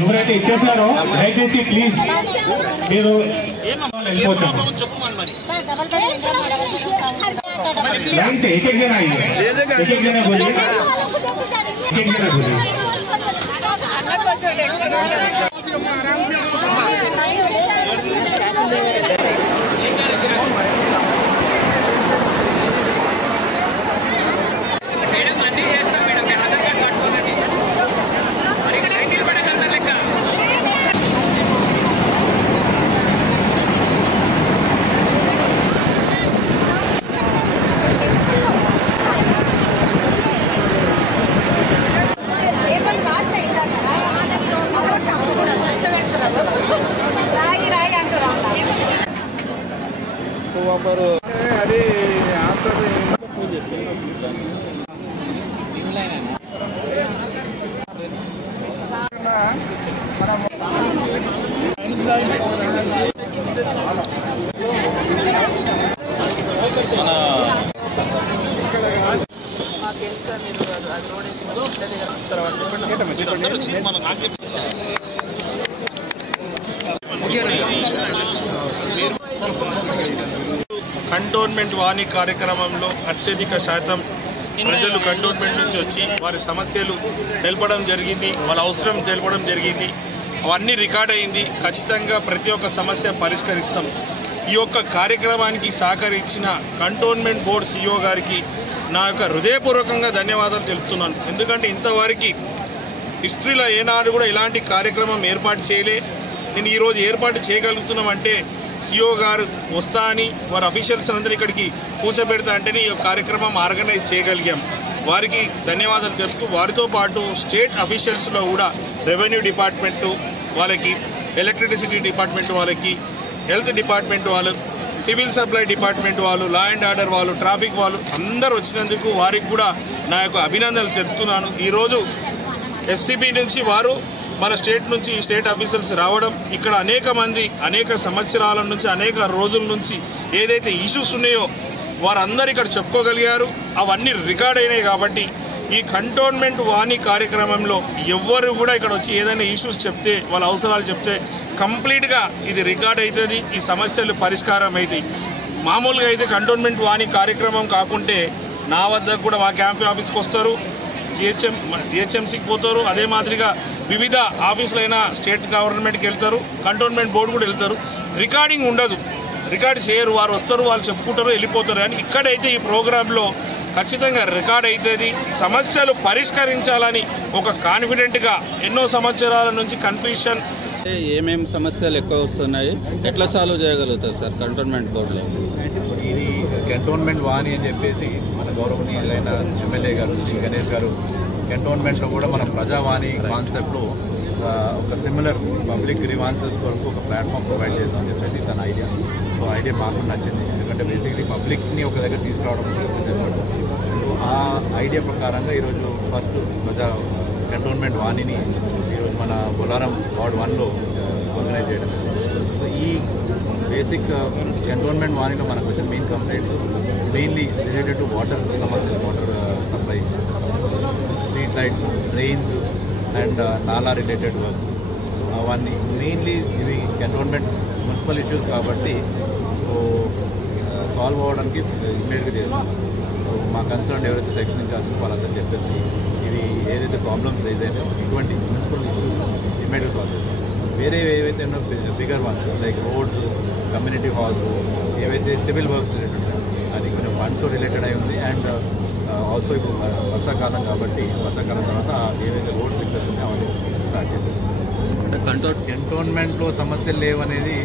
ఎవరైతే ఇచ్చేసారో దయచేసి ప్లీజ్ మీరు వెళ్ళిపోతాం लाइन से एक एक जन आइए एक एक जन बोलिए एक एक जन बोलिए अरे కంటోన్మెంట్ వాణి కార్యక్రమంలో అత్యధిక శాతం ప్రజలు కంటోన్మెంట్ నుంచి వచ్చి వారి సమస్యలు తెలపడం జరిగింది, వాళ్ళ అవసరం తెలపడం జరిగింది. అవన్నీ రికార్డ్ అయింది. ఖచ్చితంగా ప్రతి ఒక్క సమస్య పరిష్కరిస్తాం. ఈ యొక్క కార్యక్రమానికి సహకరించిన కంటోన్మెంట్ బోర్డు సిఇఓ గారికి నా యొక్క హృదయపూర్వకంగా ధన్యవాదాలు తెలుపుతున్నాను. ఎందుకంటే ఇంతవరకు హిస్టరీలో ఏనాడు కూడా ఇలాంటి కార్యక్రమం ఏర్పాటు చేయలే. నేను ఈరోజు ఏర్పాటు చేయగలుగుతున్నామంటే సిఇఓ గారు వస్తా అని వారి అఫీషియల్స్ అందరూ ఇక్కడికి కూర్చోబెడతా అంటేనే ఈ కార్యక్రమం ఆర్గనైజ్ చేయగలిగాం. వారికి ధన్యవాదాలు తెలుపుతూ వారితో పాటు స్టేట్ అఫీషియల్స్లో కూడా రెవెన్యూ డిపార్ట్మెంటు వాళ్ళకి, ఎలక్ట్రిసిటీ డిపార్ట్మెంట్ వాళ్ళకి, హెల్త్ డిపార్ట్మెంట్ వాళ్ళు, సివిల్ సప్లై డిపార్ట్మెంట్ వాళ్ళు, లా అండ్ ఆర్డర్ వాళ్ళు, ట్రాఫిక్ వాళ్ళు అందరూ వచ్చినందుకు వారికి కూడా నా యొక్క అభినందనలు తెలుపుతున్నాను. ఈరోజు ఎస్సీబీ నుంచి వారు మన స్టేట్ నుంచి స్టేట్ ఆఫీసర్స్ రావడం, ఇక్కడ అనేక మంది అనేక సంవత్సరాల నుంచి అనేక రోజుల నుంచి ఏదైతే ఇష్యూస్ ఉన్నాయో వారందరూ ఇక్కడ చెప్పుకోగలిగారు. అవన్నీ రికార్డ్ అయినాయి. కాబట్టి ఈ కంటోన్మెంట్ వాణి కార్యక్రమంలో ఎవ్వరు కూడా ఇక్కడ వచ్చి ఏదైనా ఇష్యూస్ చెప్తే, వాళ్ళ అవసరాలు చెప్తే కంప్లీట్గా ఇది రికార్డ్ అవుతుంది. ఈ సమస్యలు పరిష్కారం అవుతాయి. మామూలుగా అయితే కంటోన్మెంట్ వాణి కార్యక్రమం కాకుంటే నా వద్దకు కూడా మా క్యాంప్ ఆఫీస్కి వస్తారు, జిహెచ్ఎంసీకి పోతారు, అదే మాదిరిగా వివిధ ఆఫీసులైన స్టేట్ గవర్నమెంట్కి వెళ్తారు, కంటోన్మెంట్ బోర్డు కూడా వెళ్తారు. రికార్డింగ్ ఉండదు, రికార్డ్ చేయరు. వారు వస్తారు, వాళ్ళు చెప్పుకుంటారు, వెళ్ళిపోతారు. కానీ ఇక్కడైతే ఈ ప్రోగ్రాంలో ఖచ్చితంగా రికార్డ్ అవుతుంది. సమస్యలు పరిష్కరించాలని ఒక కాన్ఫిడెంట్గా ఎన్నో సంవత్సరాల నుంచి కన్ఫ్యూషన్ ఏమేమి సమస్యలు ఎక్కువ వస్తున్నాయి, ఎట్లా సాల్వ్ చేయగలుగుతారు సార్ కంటోన్మెంట్ బోర్డులో? ఇది కంటోన్మెంట్ వాణి అని చెప్పేసి మన గౌరవనీయులైన ఎమ్మెల్యే గారు శ్రీ గణేష్ గారు కంటోన్మెంట్లో కూడా మన ప్రజావాణి కాన్సెప్ట్లో ఒక సిమిలర్ పబ్లిక్ గ్రీవాన్సెస్ కొరకు ఒక ప్లాట్ఫామ్ ప్రొవైడ్ చేస్తామని చెప్పేసి తన ఐడియా. సో ఐడియా మాకు నచ్చింది. ఎందుకంటే బేసిక్లీ పబ్లిక్ని ఒక దగ్గర తీసుకురావడం జరుగుతుంది. సో ఆ ఐడియా ప్రకారంగా ఈరోజు ఫస్ట్ కంటోన్మెంట్ వాణిని ఈరోజు మన బొలారం వార్డ్ 1లో ఆర్గనైజ్ చేయడం. సో ఈ బేసిక్ కంటోన్మెంట్ వాణిలో మనకు వచ్చిన main complaints mainly related to water సమస్యలు, వాటర్ సప్లై సమస్యలు, స్ట్రీట్ లైట్స్, డ్రైన్స్ అండ్ నాలా రిలేటెడ్ వర్క్స్. సో అవన్నీ మెయిన్లీ ఇవి కంటోన్మెంట్ మున్సిపల్ ఇష్యూస్ కాబట్టి సో సాల్వ్ అవ్వడానికి ఇమ్మీడియట్గా చేస్తాం. సో మా కన్సర్న్ ఎవరైతే సెక్షన్ ఇన్ఛార్జ్ వాళ్ళందరూ చెప్పేసి ఇవి ఏదైతే ప్రాబ్లమ్స్ రేజ్ అయినాయో ఇటువంటి మున్సిపల్ ఇష్యూస్ ఇమ్మీడియట్గా సాల్వ్ చేస్తాం. వేరే ఏవైతే ఉన్నో bigger ones like roads, community halls, ఏవైతే సివిల్ వర్క్స్ రిలేటెడ్ ఉంటాయో అది కొంచెం ఫండ్స్ రిలేటెడ్ అయి ఉంది. అండ్ ఆల్సో ఇప్పుడు వర్షాకాలం కాబట్టి వర్షాకాలం తర్వాత ఏవైతే రోడ్స్ రిక్వెస్ట్ ఉన్నాయో అవన్నీ స్టార్ట్ చేసేస్తుంది. కంటోన్మెంట్లో సమస్యలు లేవనేది